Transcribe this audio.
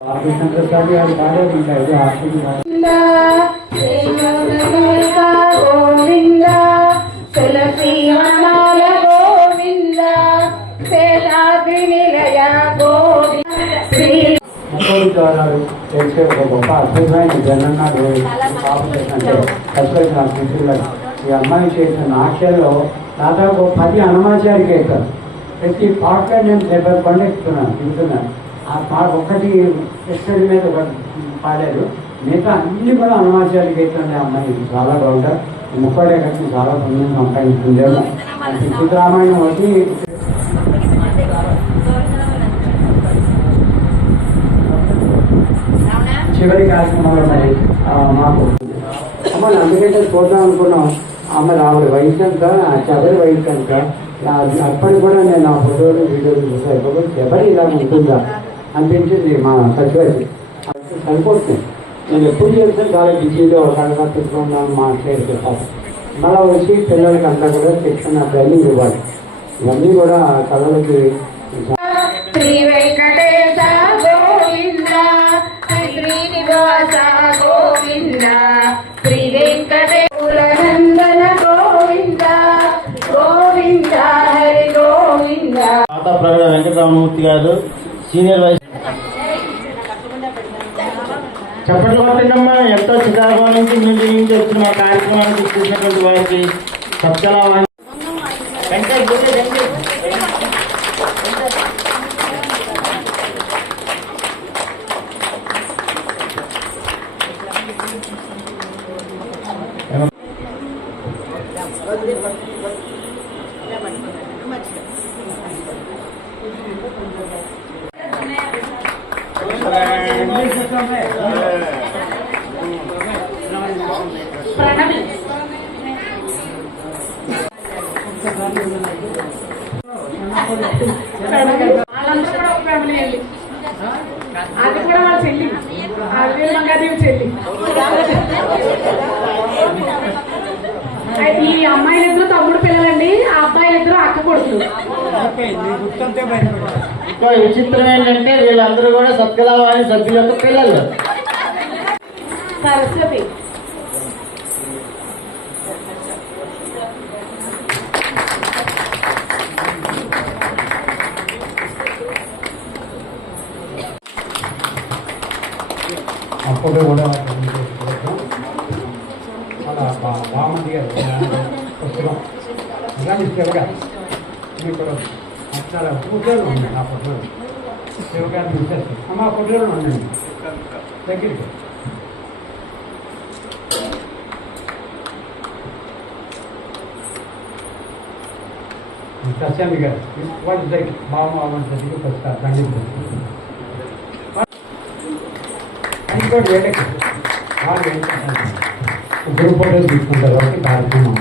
రామచంద్ర స్వామి గారు బాగా ఉంటాయి ఆశీర్వాదం. గోవింద తులసి వనాల గోవింద శేషాద్రి నిలయ గోవింద శ్రీ ముప్పై ద్వారాలు చేసే ఒక గొప్ప అద్భుతమైన జగన్నాథ్ చేసినట్టే నా ఈ అమ్మాయి చేసిన నాట్యంలో దాదాపు పది హనుమాచారి వేస్తారు ప్రతి పాటలో నేను డెబ్బై కొండ వింటున్నాను ఆ పాట ఒకటి ఎస్టడీ మీద ఒకటి పాడారు. మిగతా అన్ని కూడా వేస్తుంది ఆ అమ్మాయి చాలా బాగుంటారు ముక్కడే కట్టి చాలా పుణ్యం సంపాదించుకుందేమో సిద్ధరామాయణం వచ్చి చివరి కార్యక్రమంలో మరి మాకు అమ్మ అందుకంటే చూద్దాం అనుకున్నాం. అమ్మ ఆవిడ వయసు ఎంత ఆ చివరి వయసు ఆ- అప్పటికి కూడా నేను ఆ ఫోటోలు వీడియోలు చూసాను. చివరి ఇలా ఉంటుందా? అనిపించింది మా సచివాలయం. సరిపోతుంది. నేను ఎప్పుడు చేస్తే చాలా బిజీగా ఒక కళకత్తున్నాను మాట్లాడుతాను మళ్ళీ వచ్చి పిల్లలకి అంతా కూడా శిక్షణ ట్రైనింగ్ ఇవ్వాలి. ఇవన్నీ కూడా కళలకి శ్రీ వెంకటేశ గోవింద శ్రీ శ్రీనివాస గోవింద శ్రీ వెంకటేశ్వర నందన గోవింద గోవింద హరి గోవింద. మాతా ప్రగడ వెంకటరామమూర్తి గారు సీనియర్ వైస్ చప్పట్లు కొట్టండమ్మా ఎంతో చికాగో నుంచి నుంచి వచ్చిన మా కార్యక్రమానికి చూసినటువంటి వారికి వెంకట్, వెంకట్. ప్రణవి వాళ్ళందరూ కూడా ఒక ఫ్యామిలీ వెళ్ళి అది కూడా మా చెల్లి అది మంగాదేవి చెల్లి అయితే ఈ అమ్మాయిలిద్దరు తమ్ముడు పిల్లలండి. ఆ అబ్బాయిలిద్దరు అక్క కొడుకులు. ఇంకో విచిత్రం ఏంటంటే వీళ్ళందరూ కూడా సత్కలా వారి సభ్యుల యొక్క పిల్లలు. సరస్వతి. అప్పుడు కూడా బా- బాగుంది కదా పుస్తకం అలాగే శివగా ఇప్పుడు చాలా ఫోటోలు ఉన్నాయి ఆ ఫోటోలు శివగారు చూసేసి అమ్మ ఆ ఫోటోలు ఉన్నాయి దగ్గరికి సత్యామి గారు వాటి దగ్గర బాబు అవ్వండి వస్తారు ఖండిత ఇంకోటి వేటకి వాళ్ళు ఏంటంటే గ్రూప్ ఫోటోలు తీసుకుంటారు కాబట్టి కార్యక్రమం